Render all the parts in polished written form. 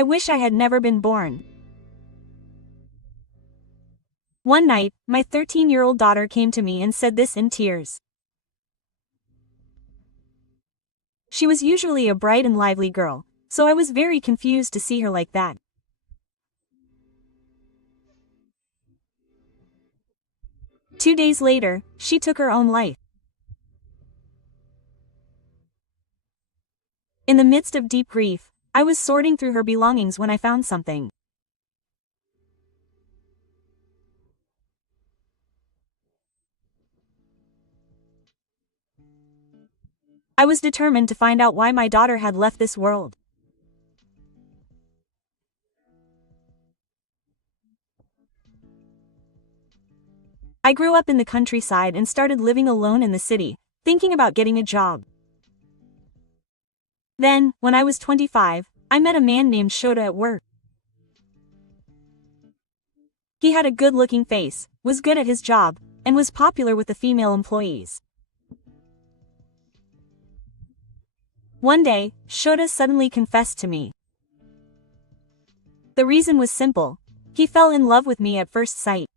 I wish I had never been born. One night, my 13-year-old daughter came to me and said this in tears. She was usually a bright and lively girl, so I was very confused to see her like that. Two days later, she took her own life. In the midst of deep grief, I was sorting through her belongings when I found something. I was determined to find out why my daughter had left this world. I grew up in the countryside and started living alone in the city, thinking about getting a job. Then, when I was 25, I met a man named Shota at work. He had a good-looking face, was good at his job, and was popular with the female employees. One day, Shota suddenly confessed to me. The reason was simple. He fell in love with me at first sight.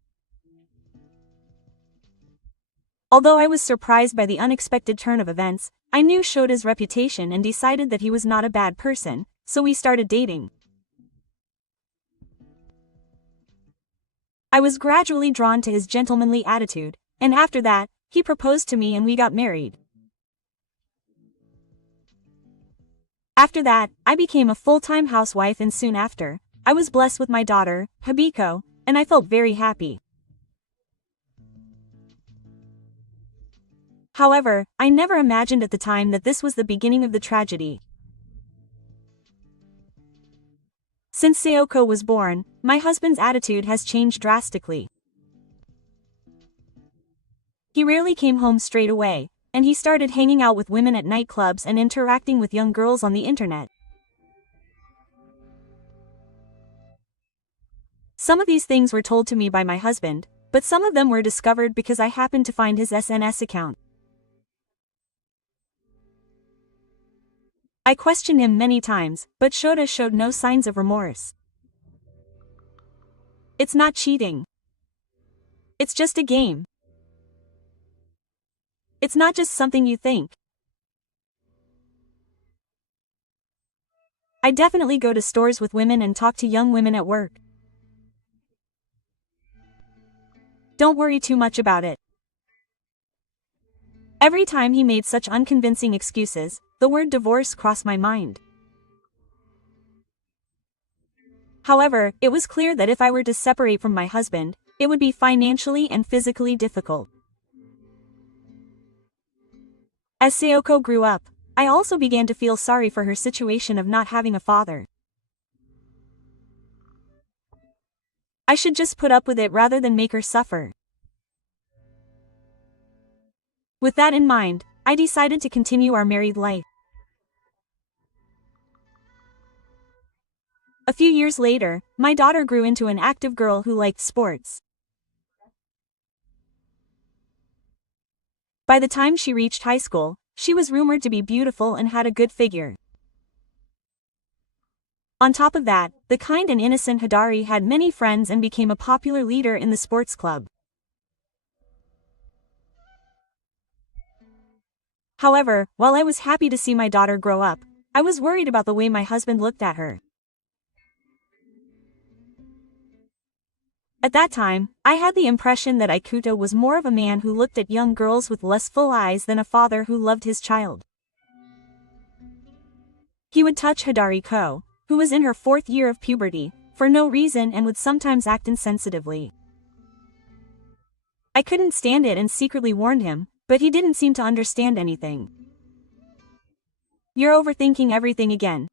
Although I was surprised by the unexpected turn of events, I knew Shota's reputation and decided that he was not a bad person, so we started dating. I was gradually drawn to his gentlemanly attitude, and after that, he proposed to me and we got married. After that, I became a full-time housewife and soon after, I was blessed with my daughter, Habiko, and I felt very happy. However, I never imagined at the time that this was the beginning of the tragedy. Since Sayoko was born, my husband's attitude has changed drastically. He rarely came home straight away, and he started hanging out with women at nightclubs and interacting with young girls on the internet. Some of these things were told to me by my husband, but some of them were discovered because I happened to find his SNS account. I questioned him many times, but Shota showed no signs of remorse. It's not cheating. It's just a game. It's not just something you think. I definitely go to stores with women and talk to young women at work. Don't worry too much about it. Every time he made such unconvincing excuses, the word divorce crossed my mind. However, it was clear that if I were to separate from my husband, it would be financially and physically difficult. As Sayoko grew up, I also began to feel sorry for her situation of not having a father. I should just put up with it rather than make her suffer. With that in mind, I decided to continue our married life. A few years later, my daughter grew into an active girl who liked sports. By the time she reached high school, she was rumored to be beautiful and had a good figure. On top of that, the kind and innocent Hidari had many friends and became a popular leader in the sports club. However, while I was happy to see my daughter grow up, I was worried about the way my husband looked at her. At that time, I had the impression that Ikuto was more of a man who looked at young girls with lustful eyes than a father who loved his child. He would touch Hidari-ko, who was in her 4th year of puberty, for no reason and would sometimes act insensitively. I couldn't stand it and secretly warned him, but he didn't seem to understand anything. You're overthinking everything again.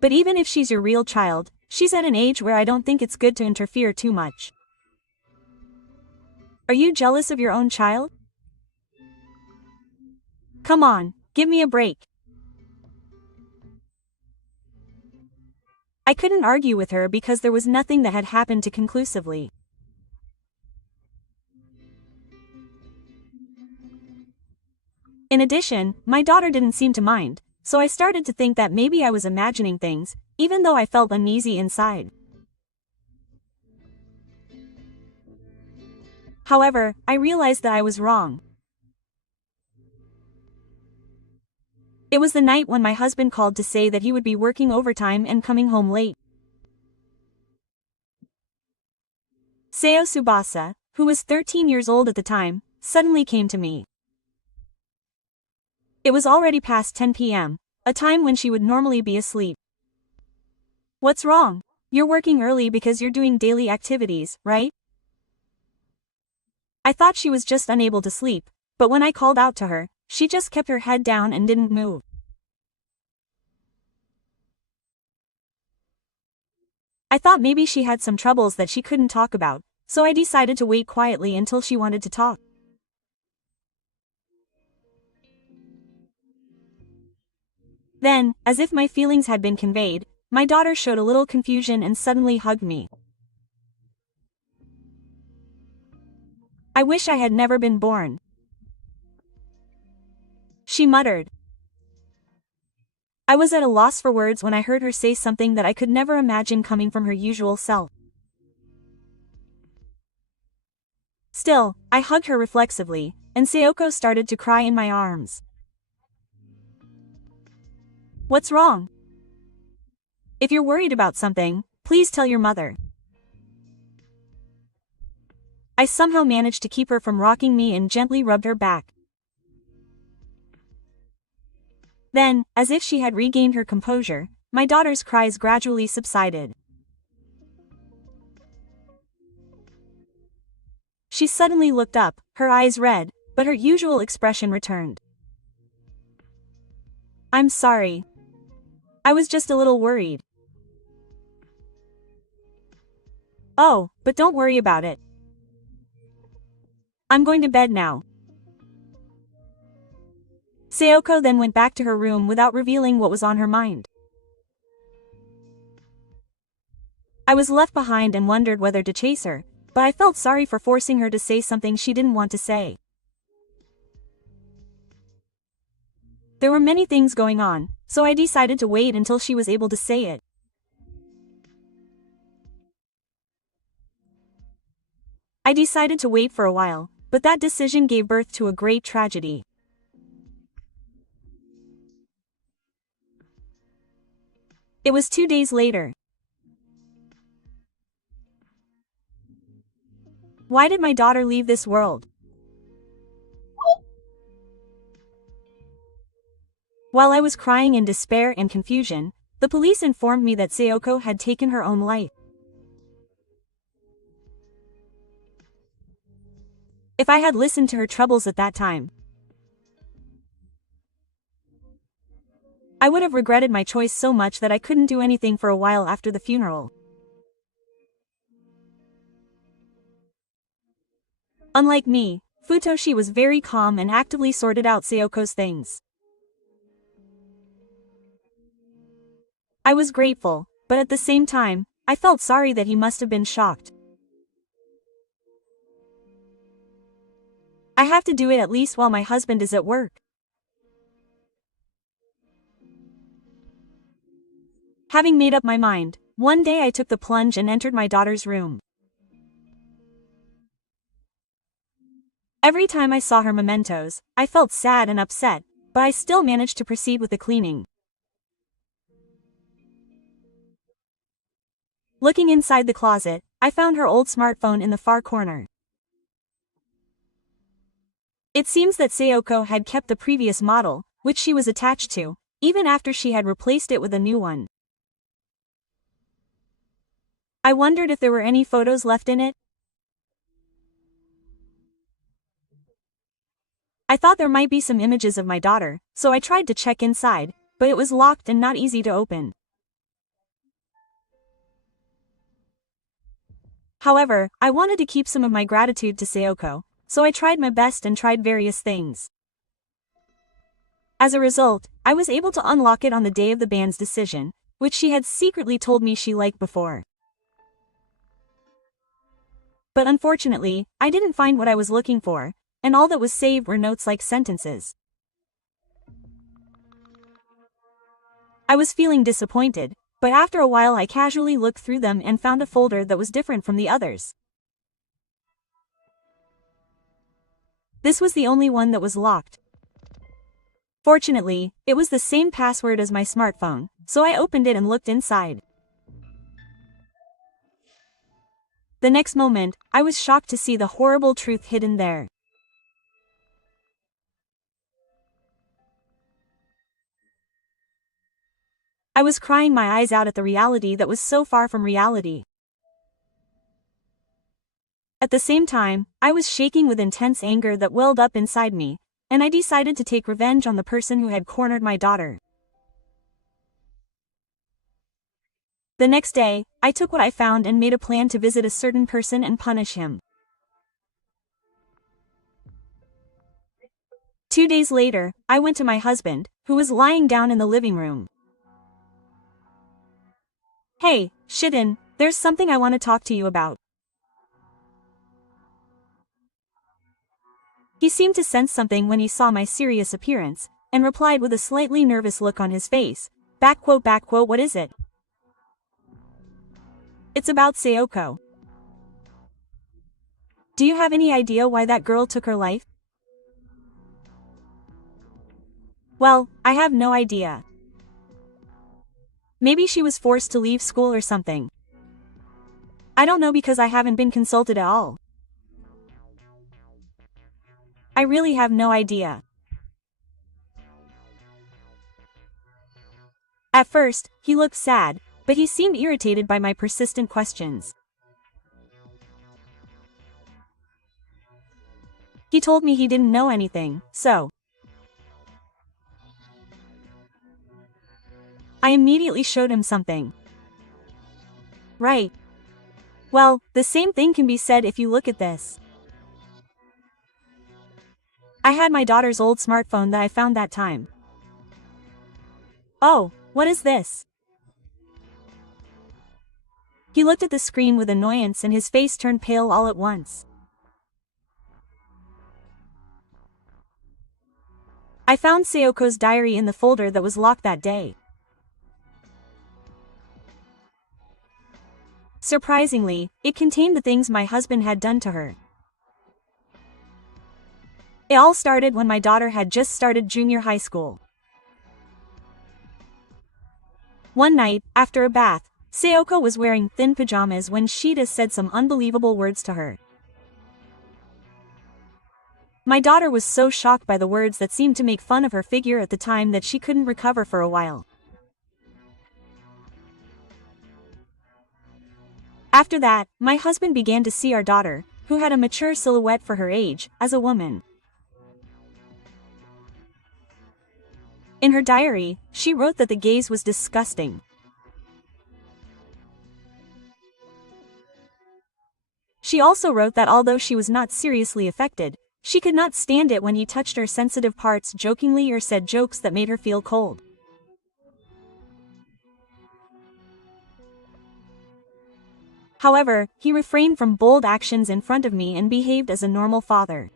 But even if she's your real child, she's at an age where I don't think it's good to interfere too much. Are you jealous of your own child? Come on, give me a break. I couldn't argue with her because there was nothing that had happened to conclusively. In addition, my daughter didn't seem to mind, so I started to think that maybe I was imagining things, even though I felt uneasy inside. However, I realized that I was wrong. It was the night when my husband called to say that he would be working overtime and coming home late. Seo Tsubasa, who was 13 years old at the time, suddenly came to me. It was already past 10 p.m., a time when she would normally be asleep. "What's wrong? You're working early because you're doing daily activities, right?" I thought she was just unable to sleep, but when I called out to her, she just kept her head down and didn't move. I thought maybe she had some troubles that she couldn't talk about, so I decided to wait quietly until she wanted to talk. Then, as if my feelings had been conveyed, my daughter showed a little confusion and suddenly hugged me. "I wish I had never been born," she muttered. I was at a loss for words when I heard her say something that I could never imagine coming from her usual self. Still, I hugged her reflexively, and Sayoko started to cry in my arms. "What's wrong? If you're worried about something, please tell your mother." I somehow managed to keep her from rocking me and gently rubbed her back. Then, as if she had regained her composure, my daughter's cries gradually subsided. She suddenly looked up, her eyes red, but her usual expression returned. "I'm sorry. I was just a little worried." "Oh, but don't worry about it. I'm going to bed now." Sayoko then went back to her room without revealing what was on her mind. I was left behind and wondered whether to chase her, but I felt sorry for forcing her to say something she didn't want to say. There were many things going on, so I decided to wait until she was able to say it. I decided to wait for a while, but that decision gave birth to a great tragedy. It was 2 days later. Why did my daughter leave this world? While I was crying in despair and confusion, the police informed me that Sayoko had taken her own life. If I had listened to her troubles at that time, I would have regretted my choice so much that I couldn't do anything for a while after the funeral. Unlike me, Futoshi was very calm and actively sorted out Sayoko's things. I was grateful, but at the same time, I felt sorry that he must have been shocked. I have to do it at least while my husband is at work. Having made up my mind, one day I took the plunge and entered my daughter's room. Every time I saw her mementos, I felt sad and upset, but I still managed to proceed with the cleaning. Looking inside the closet, I found her old smartphone in the far corner. It seems that Sayoko had kept the previous model, which she was attached to, even after she had replaced it with a new one. I wondered if there were any photos left in it. I thought there might be some images of my daughter, so I tried to check inside, but it was locked and not easy to open. However, I wanted to keep some of my gratitude to Sayoko, so I tried my best and tried various things. As a result, I was able to unlock it on the day of the band's decision, which she had secretly told me she liked before. But unfortunately, I didn't find what I was looking for, and all that was saved were notes like sentences. I was feeling disappointed, but after a while I casually looked through them and found a folder that was different from the others. This was the only one that was locked. Fortunately, it was the same password as my smartphone, so I opened it and looked inside. The next moment, I was shocked to see the horrible truth hidden there. I was crying my eyes out at the reality that was so far from reality. At the same time, I was shaking with intense anger that welled up inside me, and I decided to take revenge on the person who had cornered my daughter. The next day, I took what I found and made a plan to visit a certain person and punish him. 2 days later, I went to my husband, who was lying down in the living room. "Hey, Shiden, there's something I want to talk to you about." He seemed to sense something when he saw my serious appearance, and replied with a slightly nervous look on his face, "What is it?" "It's about Sayoko. Do you have any idea why that girl took her life?" "Well, I have no idea. Maybe she was forced to leave school or something. I don't know because I haven't been consulted at all. I really have no idea." At first, he looked sad, but he seemed irritated by my persistent questions. He told me he didn't know anything, so I immediately showed him something. "Right. Well, the same thing can be said if you look at this." I had my daughter's old smartphone that I found that time. "Oh, what is this?" He looked at the screen with annoyance and his face turned pale all at once. I found Sayoko's diary in the folder that was locked that day. Surprisingly, it contained the things my husband had done to her. It all started when my daughter had just started junior high school. One night, after a bath, Sayoko was wearing thin pajamas when Shida said some unbelievable words to her. My daughter was so shocked by the words that seemed to make fun of her figure at the time that she couldn't recover for a while. After that, my husband began to see our daughter, who had a mature silhouette for her age, as a woman. In her diary, she wrote that the gaze was disgusting. She also wrote that although she was not seriously affected, she could not stand it when he touched her sensitive parts jokingly or said jokes that made her feel cold. However, he refrained from bold actions in front of me and behaved as a normal father.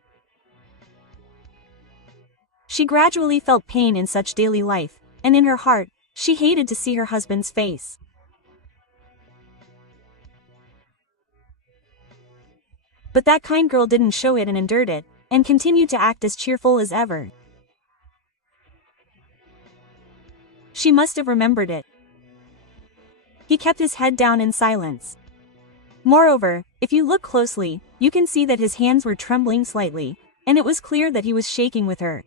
She gradually felt pain in such daily life, and in her heart, she hated to see her husband's face. But that kind girl didn't show it and endured it, and continued to act as cheerful as ever. She must have remembered it. He kept his head down in silence. Moreover, if you look closely, you can see that his hands were trembling slightly, and it was clear that he was shaking with her.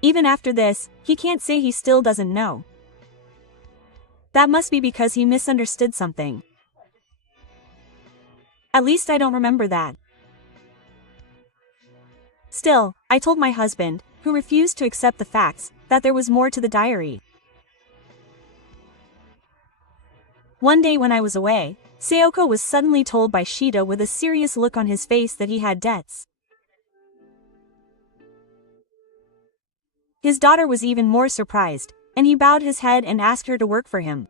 Even after this, he can't say he still doesn't know. That must be because he misunderstood something. At least I don't remember that. Still, I told my husband, who refused to accept the facts, that there was more to the diary. One day when I was away, Sayoko was suddenly told by Shida with a serious look on his face that he had debts. His daughter was even more surprised, and he bowed his head and asked her to work for him.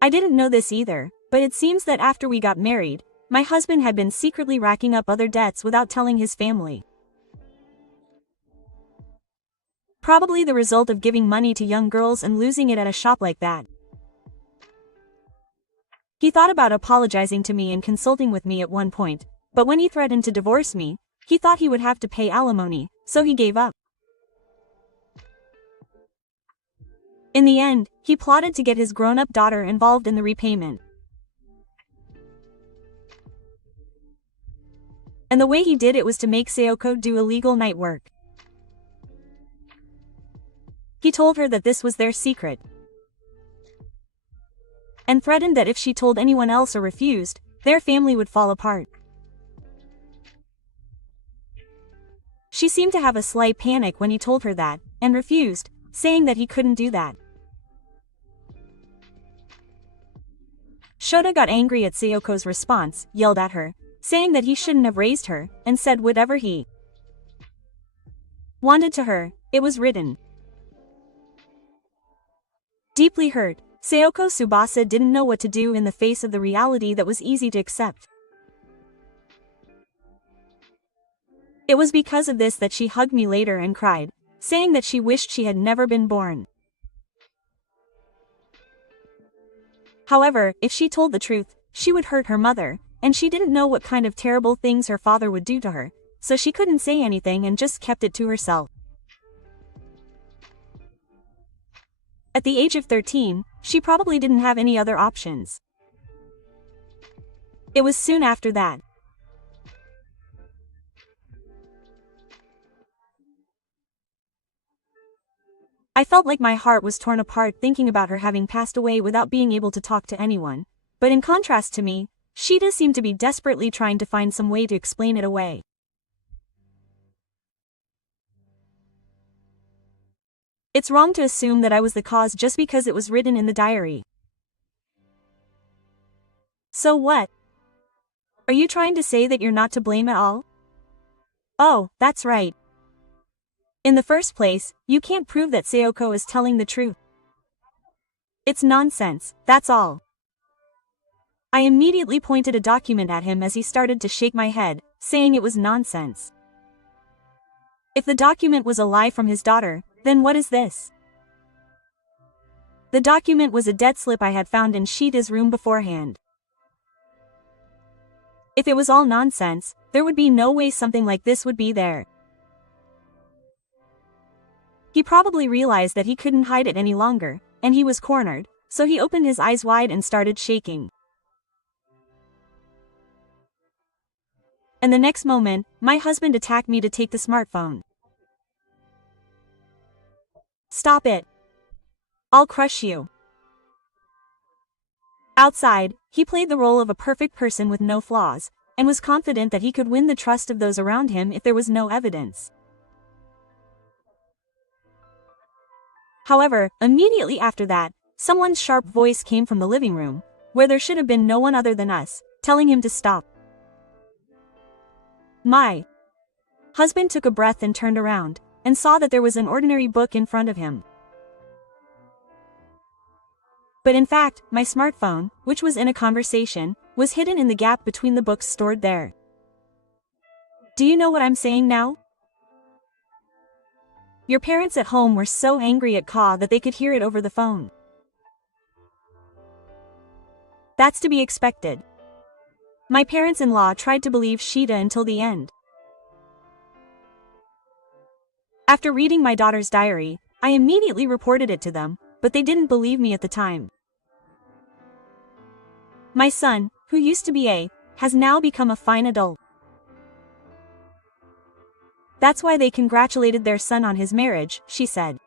I didn't know this either, but it seems that after we got married, my husband had been secretly racking up other debts without telling his family. Probably the result of giving money to young girls and losing it at a shop like that. He thought about apologizing to me and consulting with me at one point, but when he threatened to divorce me, he thought he would have to pay alimony, so he gave up. In the end, he plotted to get his grown-up daughter involved in the repayment. And the way he did it was to make Sayoko do illegal night work. He told her that this was their secret, and threatened that if she told anyone else or refused, their family would fall apart. She seemed to have a slight panic when he told her that, and refused, saying that he couldn't do that. Shota got angry at Sayoko's response, yelled at her, saying that he shouldn't have raised her, and said whatever he wanted to her. It was written. Deeply hurt, Sayoko Tsubasa didn't know what to do in the face of the reality that was easy to accept. It was because of this that she hugged me later and cried, saying that she wished she had never been born. However, if she told the truth, she would hurt her mother, and she didn't know what kind of terrible things her father would do to her, so she couldn't say anything and just kept it to herself. At the age of 13, she probably didn't have any other options. It was soon after that. I felt like my heart was torn apart thinking about her having passed away without being able to talk to anyone, but in contrast to me, Shida seemed to be desperately trying to find some way to explain it away. It's wrong to assume that I was the cause just because it was written in the diary. So what? Are you trying to say that you're not to blame at all? Oh, that's right. In the first place, you can't prove that Sayoko is telling the truth. It's nonsense, that's all. I immediately pointed a document at him as he started to shake my head, saying it was nonsense. If the document was a lie from his daughter, then what is this? The document was a debt slip I had found in Shida's room beforehand. If it was all nonsense, there would be no way something like this would be there. He probably realized that he couldn't hide it any longer, and he was cornered, so he opened his eyes wide and started shaking. And the next moment, my husband attacked me to take the smartphone. Stop it. I'll crush you. Outside, he played the role of a perfect person with no flaws, and was confident that he could win the trust of those around him if there was no evidence. However, immediately after that, someone's sharp voice came from the living room, where there should have been no one other than us, telling him to stop. My husband took a breath and turned around, and saw that there was an ordinary book in front of him. But in fact, my smartphone, which was in a conversation, was hidden in the gap between the books stored there. Do you know what I'm saying now? Your parents at home were so angry at Ka that they could hear it over the phone. That's to be expected. My parents-in-law tried to believe Shida until the end. After reading my daughter's diary, I immediately reported it to them, but they didn't believe me at the time. My son, who used to be has now become a fine adult. That's why they congratulated their son on his marriage, she said.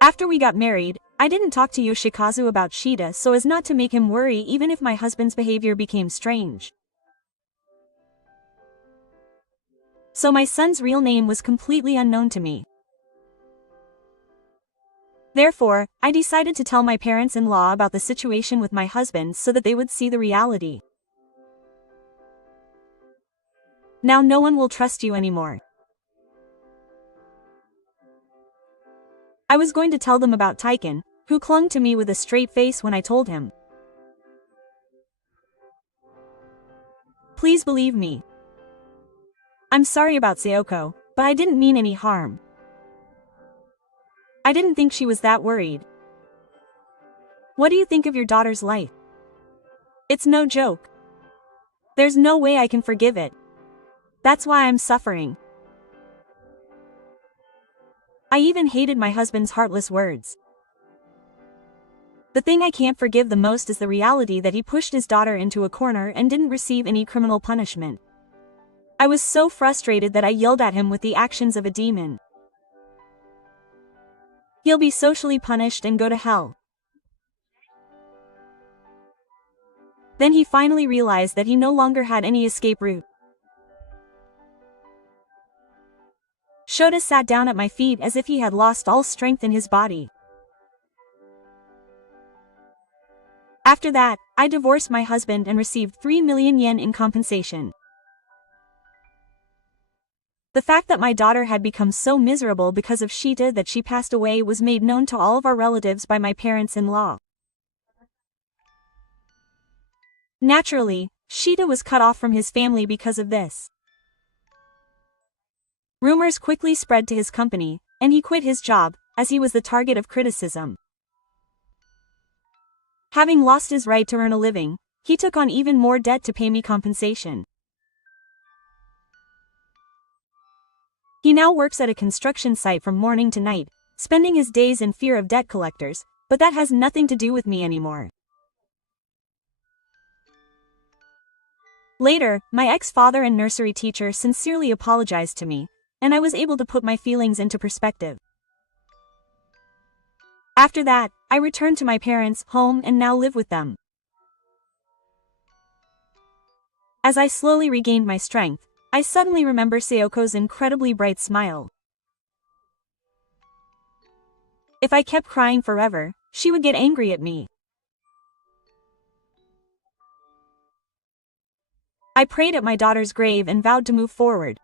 After we got married, I didn't talk to Yoshikazu about Shida so as not to make him worry even if my husband's behavior became strange. So my son's real name was completely unknown to me. Therefore, I decided to tell my parents-in-law about the situation with my husband so that they would see the reality. Now no one will trust you anymore. I was going to tell them about Taiken, who clung to me with a straight face when I told him. Please believe me. I'm sorry about Sayoko, but I didn't mean any harm. I didn't think she was that worried. What do you think of your daughter's life? It's no joke. There's no way I can forgive it. That's why I'm suffering. I even hated my husband's heartless words. The thing I can't forgive the most is the reality that he pushed his daughter into a corner and didn't receive any criminal punishment. I was so frustrated that I yelled at him with the actions of a demon. He'll be socially punished and go to hell. Then he finally realized that he no longer had any escape route. Shota sat down at my feet as if he had lost all strength in his body. After that, I divorced my husband and received 3 million yen in compensation. The fact that my daughter had become so miserable because of Shita that she passed away was made known to all of our relatives by my parents-in-law. Naturally, Shita was cut off from his family because of this. Rumors quickly spread to his company, and he quit his job, as he was the target of criticism. Having lost his right to earn a living, he took on even more debt to pay me compensation. He now works at a construction site from morning to night, spending his days in fear of debt collectors, but that has nothing to do with me anymore. Later, my ex-father and nursery teacher sincerely apologized to me, and I was able to put my feelings into perspective. After that, I returned to my parents' home and now live with them. As I slowly regained my strength, I suddenly remember Sayoko's incredibly bright smile. If I kept crying forever, she would get angry at me. I prayed at my daughter's grave and vowed to move forward.